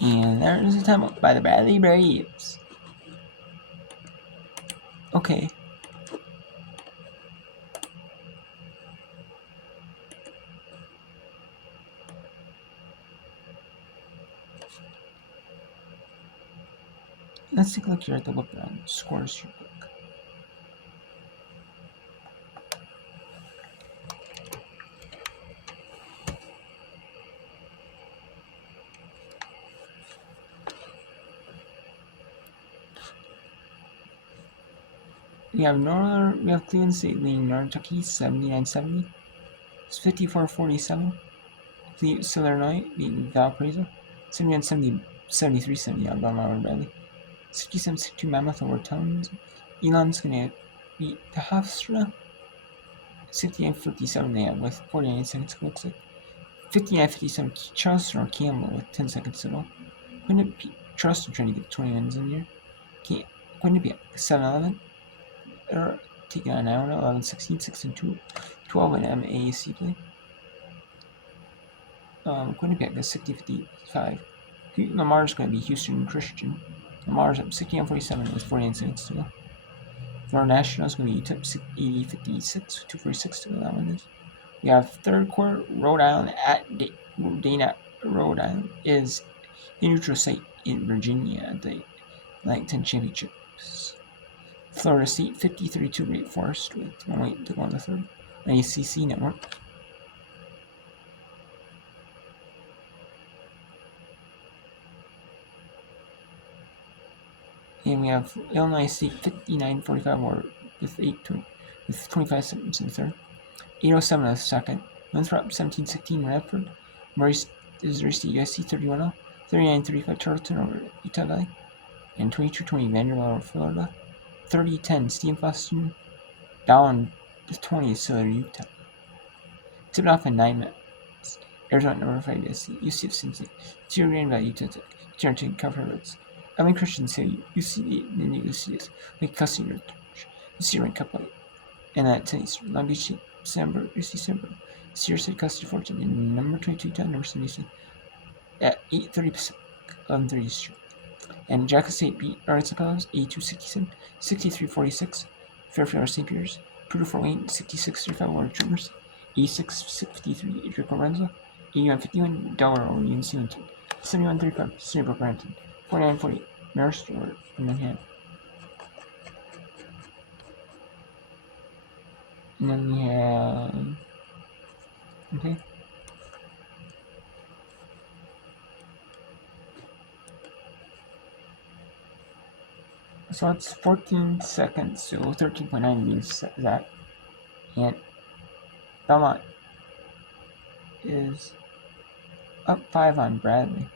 And there's a timeout by the Bradley Braves. Okay. Let's take a look here at the whip round scores here quick. We have Cleveland State leading Northern Kentucky 79-70. It's 54-47. Southern Illinois beating Valparaiso 71-70, 73-70 on Belmont and Bradley. 67-62 Mammoth over Towns. Elon's gonna beat the Hofstra 69-57 they have with 49 seconds to go. 59-57 Charleston or Campbell with 10 seconds to go. Charleston trying to get 20 wins in here. Going to be 7-11. They're taking on Iona 11-16, 6-2, 12 in MAAC play. Going to be at 60-55. Lamar's going to be Houston Christian. Lamar's up 61-47 with 49 seconds to go. Florida National's going to be UTEP 80-56, 2:46 to go. That one is. We have third quarter. Rhode Island at Dana. Rhode Island is a neutral site in Virginia at the Atlantic 10 Championships. Florida State 53-2 Great Forest with 1 to go on the third. On ACC Network. And we have Illinois State 59-45 with 25 seconds in the third. 8:07 in the second. Winthrop 17-16 Radford. Missouri State USC 31-0. 39-35 Charleston over Utah Valley. And 22-20 Vanderbilt over Florida. 30-10 Stephen Boston down to 20 Southern Utah. Tipped off in 9 minutes. Arizona number 5 UCF Cincinnati. 0 Grand Valley Utah Tech. Turn to Cover Roads. Ellen Christian City, UCD, then UCS, Lake Custer, UC Rank Cup, and at 10 Eastern, Long Beach, December, UC Sierra City, Custer, 14, and number 22, number 77, at 8:30 Pacific, 11:30 Eastern. And Jackson State beat Arkansas Palace, 82-67, 63-46, Fairfield, St. Peter's, Purdue Fort Wayne, 66-35, Warner Troopers, 86-53, Adrian Lorenzo, 81-51, Delaware over UNC, 71-35, Snowbrook Ranton. 49-40, Marist or Manhattan. And then we have. Okay. So it's 14 seconds, so 13.9 means that. And Belmont is up 5 on Bradley.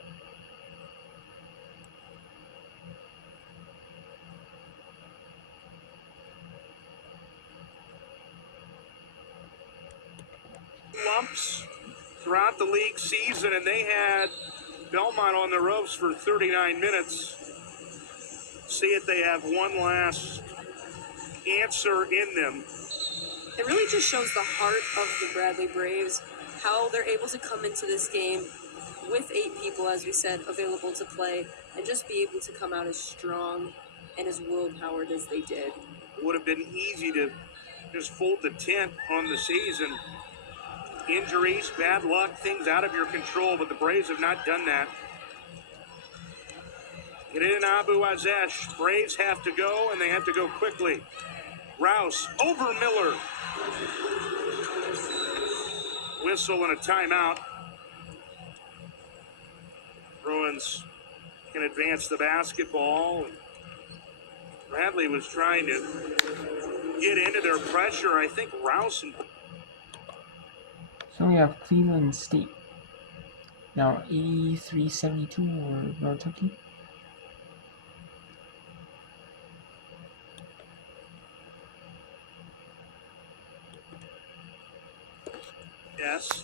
Lumps throughout the league season, and they had Belmont on the ropes for 39 minutes. See if they have one last answer in them. It really just shows the heart of the Bradley Braves, how they're able to come into this game with 8 people, as we said, available to play, and just be able to come out as strong and as world-powered as they did. It would have been easy to just fold the tent on the season. Injuries, bad luck, things out of your control, but the Braves have not done that. Get in Abu Azesh. Braves have to go, and they have to go quickly. Rouse over Miller. Whistle and a timeout. Bruins can advance the basketball. Bradley was trying to get into their pressure. I think Rouse and... So we have Cleveland State. Now 83-72 or North Kentucky. Yes.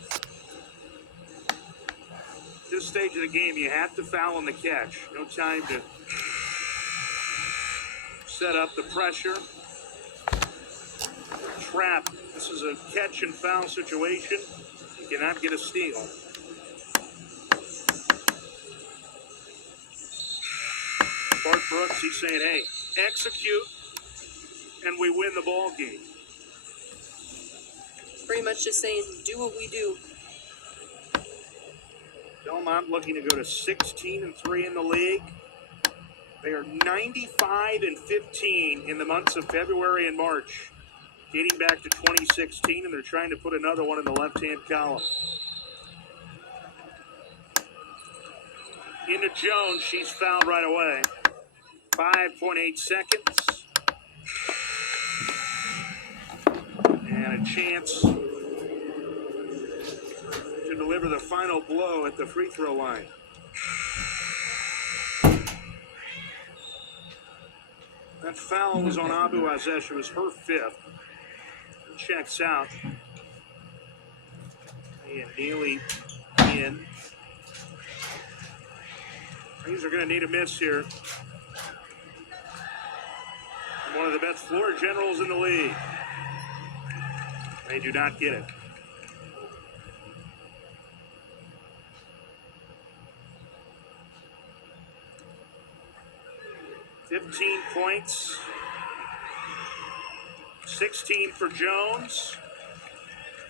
This stage of the game, you have to foul on the catch. No time to set up the pressure. Trap. This is a catch and foul situation. You cannot get a steal. Brooks, he's saying, hey, execute, and we win the ball game. Pretty much just saying, do what we do. Belmont looking to go to 16-3 in the league. They are 95-15 in the months of February and March, dating back to 2016, and they're trying to put another one in the left-hand column. Into Jones, she's fouled right away. 5.8 seconds. And a chance to deliver the final blow at the free throw line. That foul was on Abu Azesh. It was her fifth. Checks out. And Neely in. These are going to need a miss here. One of the best floor generals in the league. They do not get it. "15 points. 16 for Jones.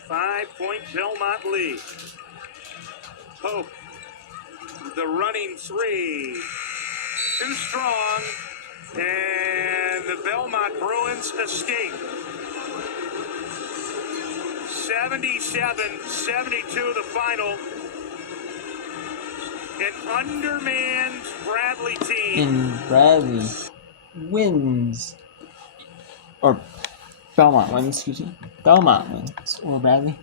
5-point Belmont lead. Pope. The running three. Too strong. And the Belmont Bruins escape. 77-72 the final. An undermanned Bradley team. And Bradley wins. Or Belmont wins, excuse me. Belmont wins. Or Bradley.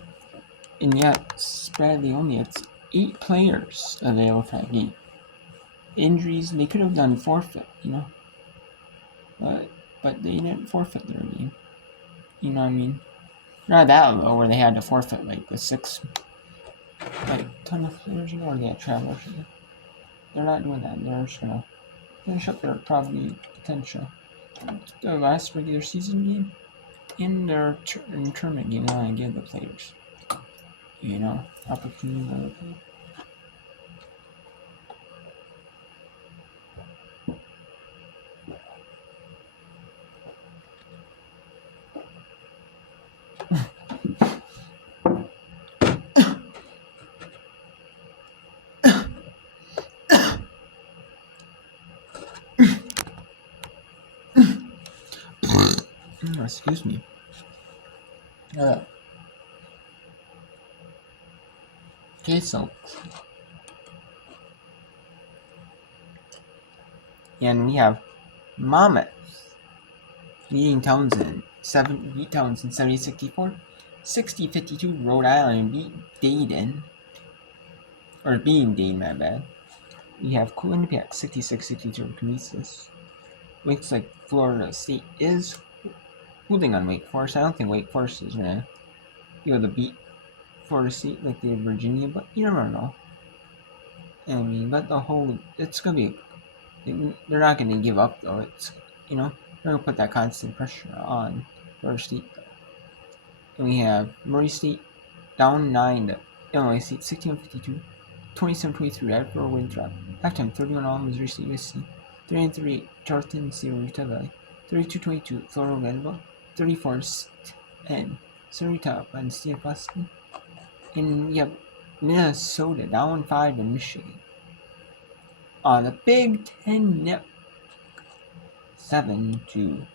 And yet, Bradley only has 8 players available for that game. Injuries, they could have done forfeit, you know. But they didn't forfeit their game. You know what I mean? Not that low where they had to forfeit like the 6 ton of players, you know, or they had travelers. They're not doing that. They're just gonna finish up their probably potential. The last regular season game in their tournament game, now and give the players, you know, opportunity to play. Excuse me. Okay, so. And we have Monmouth beating Townsend. 70-64. 60-52, Rhode Island beat Dayton. Or beating Dayton, my bad. We have Quinnipiac 66-62 Canisius. Looks like Florida State is holding on Wake Forest. I don't think Wake Forest is going to be able to beat Florida State like they did Virginia, but you never know. I mean, but it's going to be, they're not going to give up though. It's, you know, they're going to put that constant pressure on Florida State. And we have Murray State down 9 to Illinois State, 61-52. 27-23 Radford Winthrop. Halftime 31-all Missouri State USC. 39-38 Charleston State Utah Valley. 32-22 Florida Vanderbilt. 34-10 Utah and State of Boston. And we have Minnesota down 5 to Michigan. The Big Ten Network 7-2.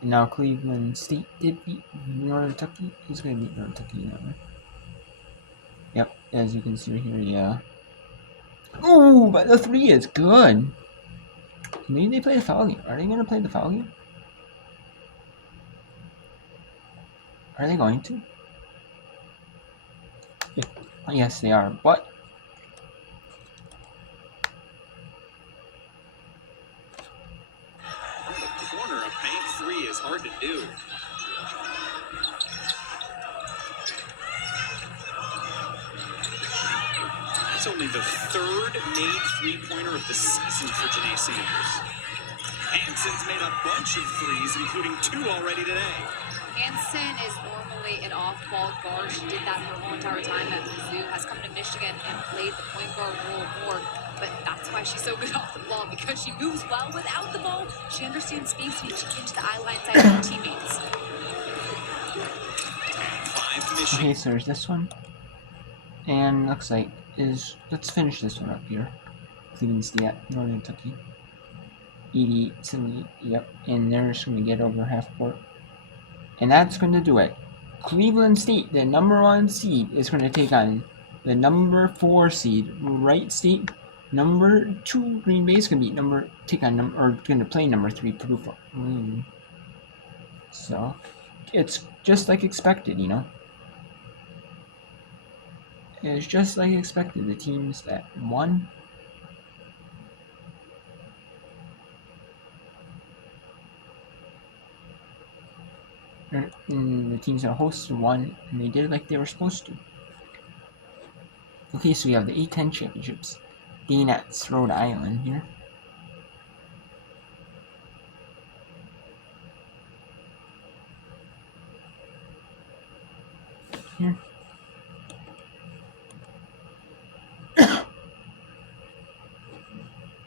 And now Cleveland State did beat Northern Kentucky. Who's going to beat Northern Kentucky now? Yep, as you can see here, yeah. Ooh, but the 3 is good. Maybe they play the foul game. Are they going to play the foul game? Are they going to? Yeah. Yes, they are, but... From the corner, a bank 3 is hard to do. It's only the 3rd made 3-pointer of the season for Janae Sanders. Hanson's made a bunch of 3s, including 2 already today. Hanson is normally an off-ball guard. She did that her whole entire time at Mizzou. Has come to Michigan and played the point guard role more. but that's why she's so good off the ball, because she moves well without the ball. She understands spacing, and she gets to the eye line side of her teammates. 5 Okay, Michigan. so there's this one. And looks like let's finish this one up here. Cleveland State, Northern Kentucky. 80, 70, yep. And they're just going to get over half court. And that's going to do it. Cleveland State, the number 1 seed, is going to take on the number 4 seed, Wright State. Number 2, Green Bay is going to play number 3, Purdue. So, it's just like expected, you know. It's just like expected. The teams that won and the teams that hosted won, and they did it like they were supposed to. Okay, so we have the A10 championships. Being at Rhode Island here. Here.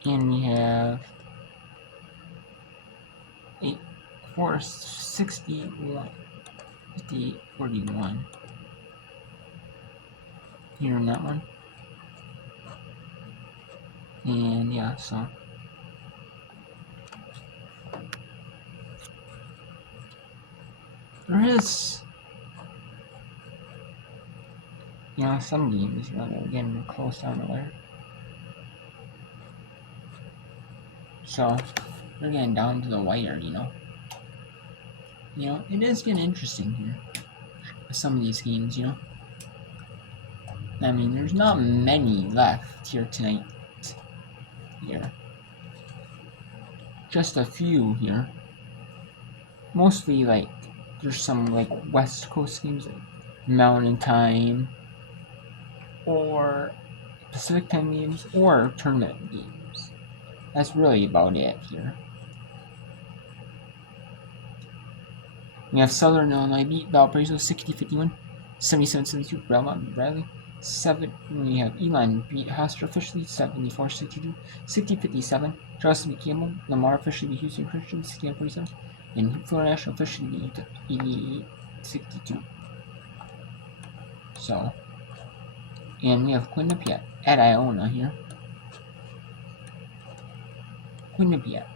And we have 461, 58, 41 here in that one. And yeah, so there is, you know, some games, you know, that are getting close down the wire. So we're getting down to the wire, you know. You know, it is getting interesting here with some of these games, you know. I mean, there's not many left here tonight. Here. Just a few here. Mostly, like, there's some, like, West Coast games, like Mountain Time, or Pacific Time games, or tournament games. That's really about it here. We have Southern Illinois beat Valparaiso 60-51, 77-72, Belmont Bradley. We have Elon beat Hofstra officially 74-62, 60-57. Charleston beat Campbell. Lamar officially beat Houston Christian 69-47, and Florida National officially beat 88-62. So, and we have Quinnipiac at Iona here. Quinnipiac.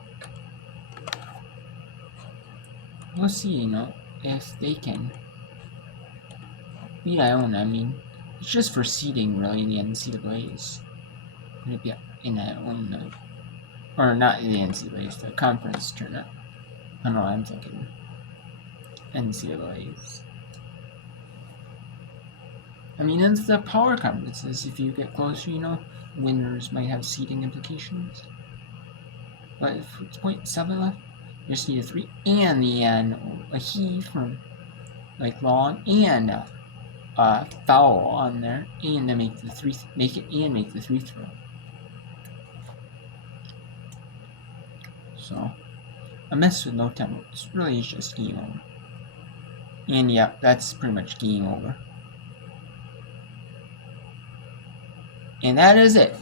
We'll see, you know, if they can beat Iona. I mean, it's just for seeding, really, in the NCAAs. Quinnipiac in Iona. Or not in the NCAAs, the conference tournament. I don't know, I'm thinking NCAAs. I mean, it's the power conferences. If you get closer, you know, winners might have seeding implications. But if it's 0.7 left, you just need a 3 and a heave from, like, long, and a foul on there, and to make the make the 3 throw. So, a miss with no time. It's really just game over. And yeah, that's pretty much game over. And that is it.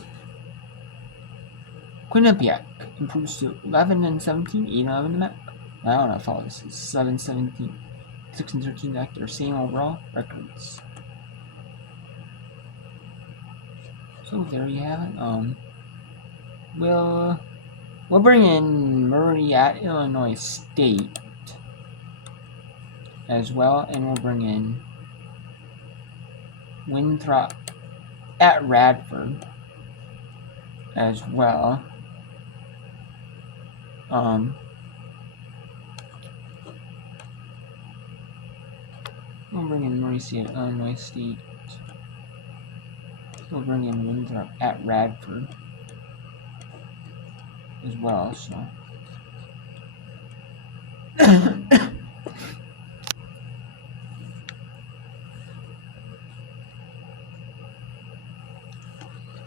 Quinnipiac improves to 11-17, 8-11 the map. I don't know if all this is 7-17, 6-13 back their same overall records. So there you have it. We'll bring in Murray at Illinois State as well, and we'll bring in Winthrop at Radford as well. We'll bring in Murray at Illinois State. We'll bring in Winthrop at Radford as well, so.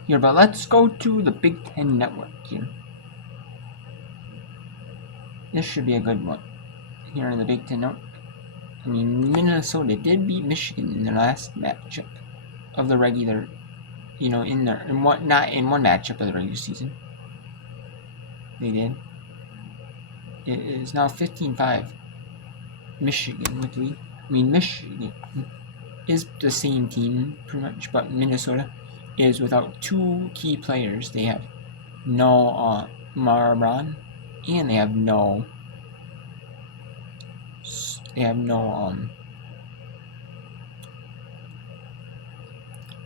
Here, but let's go to the Big Ten Network here. This should be a good one here in the Big Ten Network. I mean, Minnesota did beat Michigan in their last matchup of the regular not in one matchup of the regular season. They did. It is now 15-5. Michigan with the lead. I mean, Michigan is the same team pretty much, but Minnesota is without two key players. They have no Marabron, and they have no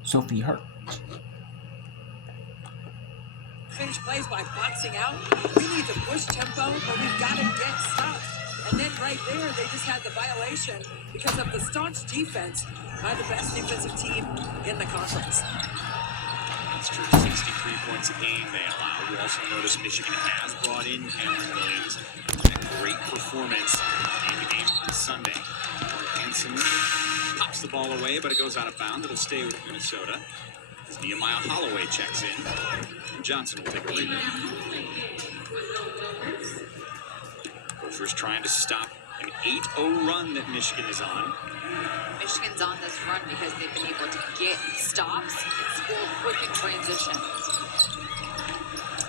Sophie Hurt. Finish plays by boxing out. We need to push tempo, but we've got to get stops. And then right there, they just had the violation because of the staunch defense by the best defensive team in the conference. That's true. 63 points a game they allow. You also notice Michigan has brought in Cameron Williams. A great performance in the game on Sunday. Hansen pops the ball away, but it goes out of bounds. It'll stay with Minnesota. As Nehemiah Holloway checks in. And Johnson will take a rebound. Gophers trying to stop an 8-0 run that Michigan is on. Michigan's on this run because they've been able to get stops and score quick in transition.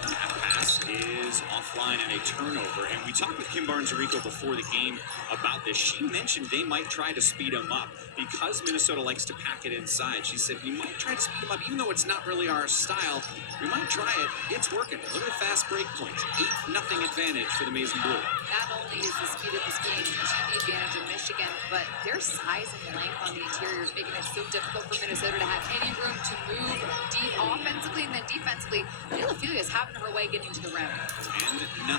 That pass is offline and a turnover. And we talked with Kim Barnes-Rico before the game about this. She mentioned they might try to speed them up because Minnesota likes to pack it inside. She said, we might try to speed them up, even though it's not really our style. We might try it. It's working. Look at the fast break points. 8-0 advantage for the Maize and Blue. Not only is the speed of this game to the advantage of Michigan, but their size and length on the interior is making it so difficult for Minnesota to have any room to move deep offensively and then defensively. Ophelia is having her way getting to the rim. 10-0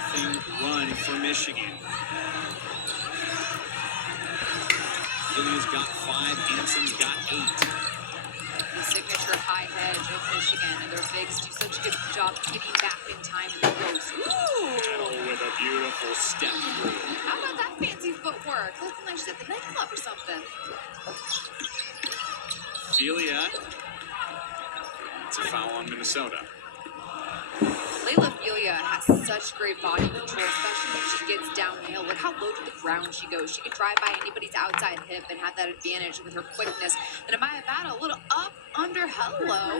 run for Michigan. Ophelia's got 5, Hansen's got 8. The signature high hedge of Michigan, and their bigs do such a good job keeping back in time in the post. Battle with a beautiful step through. How about that fancy footwork? Looking like she's at the nightclub or something. Ophelia. It's a foul on Minnesota. Layla Ophelia has such great body control, especially when she gets downhill. Look how low to the ground she goes. She can drive by anybody's outside hip and have that advantage with her quickness. And Amaya Battle, a little up, under, hello.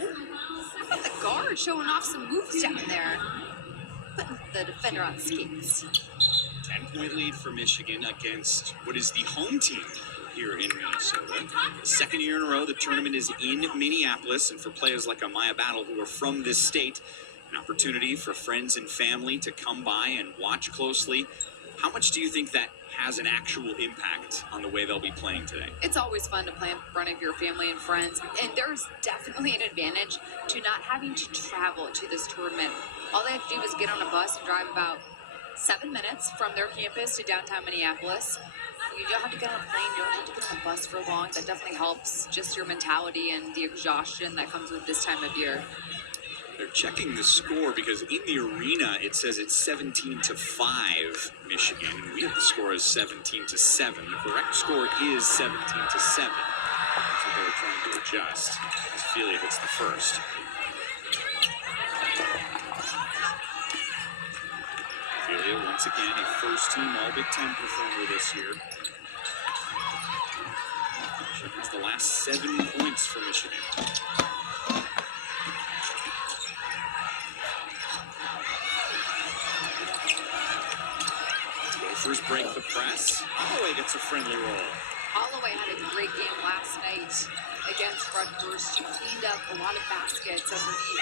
How about the guard showing off some moves down there? Putting the defender on skates. 10-point lead for Michigan against what is the home team here in Minnesota. Second year in a row, the tournament is in Minneapolis, and for players like Amaya Battle, who are from this state, an opportunity for friends and family to come by and watch closely. How much do you think that has an actual impact on the way they'll be playing today? It's always fun to play in front of your family and friends, and there's definitely an advantage to not having to travel to this tournament. All they have to do is get on a bus and drive about 7 minutes from their campus to downtown Minneapolis. You don't have to get on a plane, you don't have to get on a bus for long. That definitely helps just your mentality and the exhaustion that comes with this time of year. They're checking the score because in the arena it says it's 17-5 Michigan, and we have the score as 17-7. The correct score is 17-7. That's what they were trying to adjust as Ophelia hits the first. Ophelia, once again, a first-team All-Big Ten performer this year. She has the last 7 points for Michigan. Gophers break the press. Holloway gets a friendly roll. Holloway had a great game last night against Rutgers. She cleaned up a lot of baskets underneath.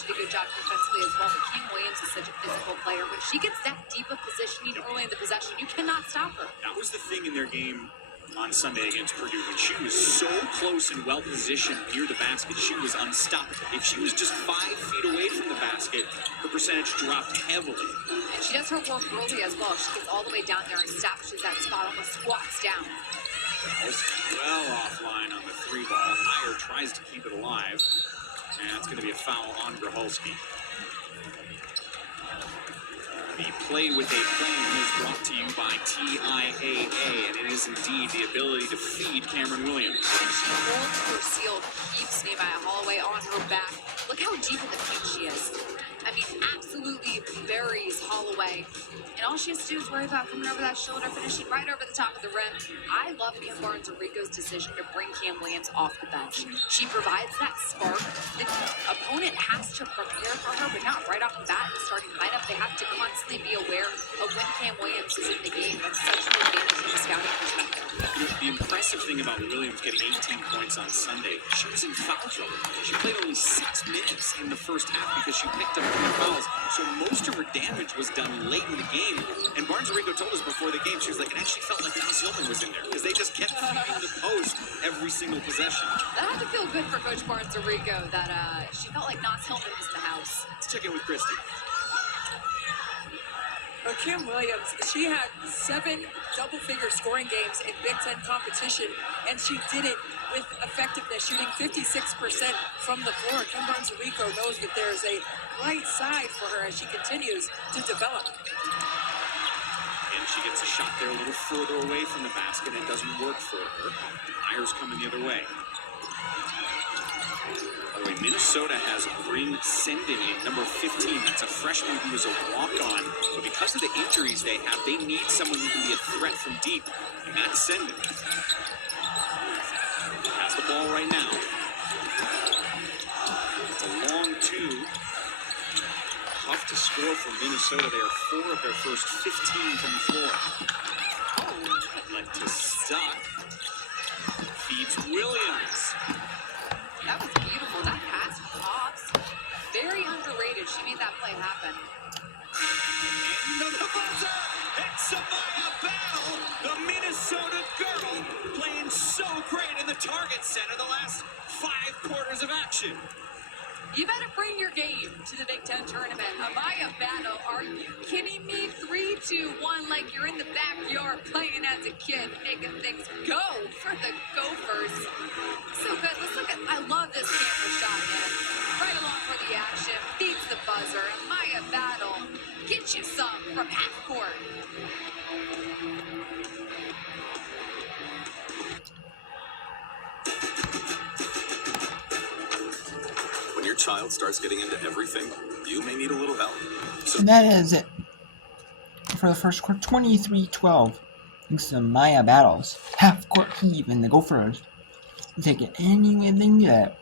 She did a good job defensively as well. But Kim Williams is such a physical player. When she gets that deep of positioning early in the possession, you cannot stop her. That was the thing in their game on Sunday against Purdue. When she was so close and well positioned near the basket, she was unstoppable. If she was just 5 feet away from the basket, her percentage dropped heavily. And she does her work early as well. She gets all the way down there and establishes that spot, almost squats down. Well offline on the 3-ball. Meyer tries to keep it alive. And it's going to be a foul on Graholski. The Play with a Plan is brought to you by TIAA, and it is indeed the ability to feed Cameron Williams. She holds her seal, keeps Nehemiah Holloway on her back. Look how deep in the paint she is. I mean, absolutely buries Holloway. And all she has to do is worry about coming over that shoulder, finishing right over the top of the rim. I love Kim Barnes-Enrico's decision to bring Cam Williams off the bench. She provides that spark. The opponent has to prepare for her, but not right off the bat in the starting lineup. They have to constantly be aware of when Cam Williams is in the game. That's such an advantage from a scouting perspective. The impressive thing about Williams getting 18 points on Sunday, she was in foul trouble. She played only 6 minutes in the first half because she picked up 3 fouls. So most of her damage was done late in the game. And Barnes-Enrico told us before the game, she was like, it actually felt like Nas Hillman was in there because they just kept feeding the post every single possession. That had to feel good for Coach Barnes-Enrico that she felt like Nas Hillman was in the house. Let's check in with Christy. Kim Williams, she had 7 double-figure scoring games in Big Ten competition, and she did it with effectiveness, shooting 56% from the floor. Kim Barnes-Enrico knows that there's a right side for her as she continues to develop. And she gets a shot there a little further away from the basket, and it doesn't work for her. Myers coming the other way. By the way, Minnesota has Bryn Senden in number 15. That's a freshman who is a walk-on. But because of the injuries they have, they need someone who can be a threat from deep. And that's Senden. Has the ball right now. It's a long 2. Tough to score for Minnesota. They are 4 of their first 15 from the floor. Oh, that led to Stuck. Feeds Williams. That was beautiful. That pass pops. Very underrated. She made that play happen. Into the buzzer. It's Amaya Battle, the Minnesota girl, playing so great in the target center the last 5 quarters of action. You better bring your game to the Big Ten tournament. Amaya Battle, are you kidding me? 3, 2, 1, like you're in the backyard playing as a kid, making things go for the Gophers. So good. Let's look at, I love this camera shot, man. Right along for the action, beats the buzzer. Amaya Battle, get you some from half court. When your child starts getting into everything, you may need a little help. So And that is it for the first quarter. 23-12. Thanks to Maya Battles. Half court heave, and the Gophers take it any way they can get.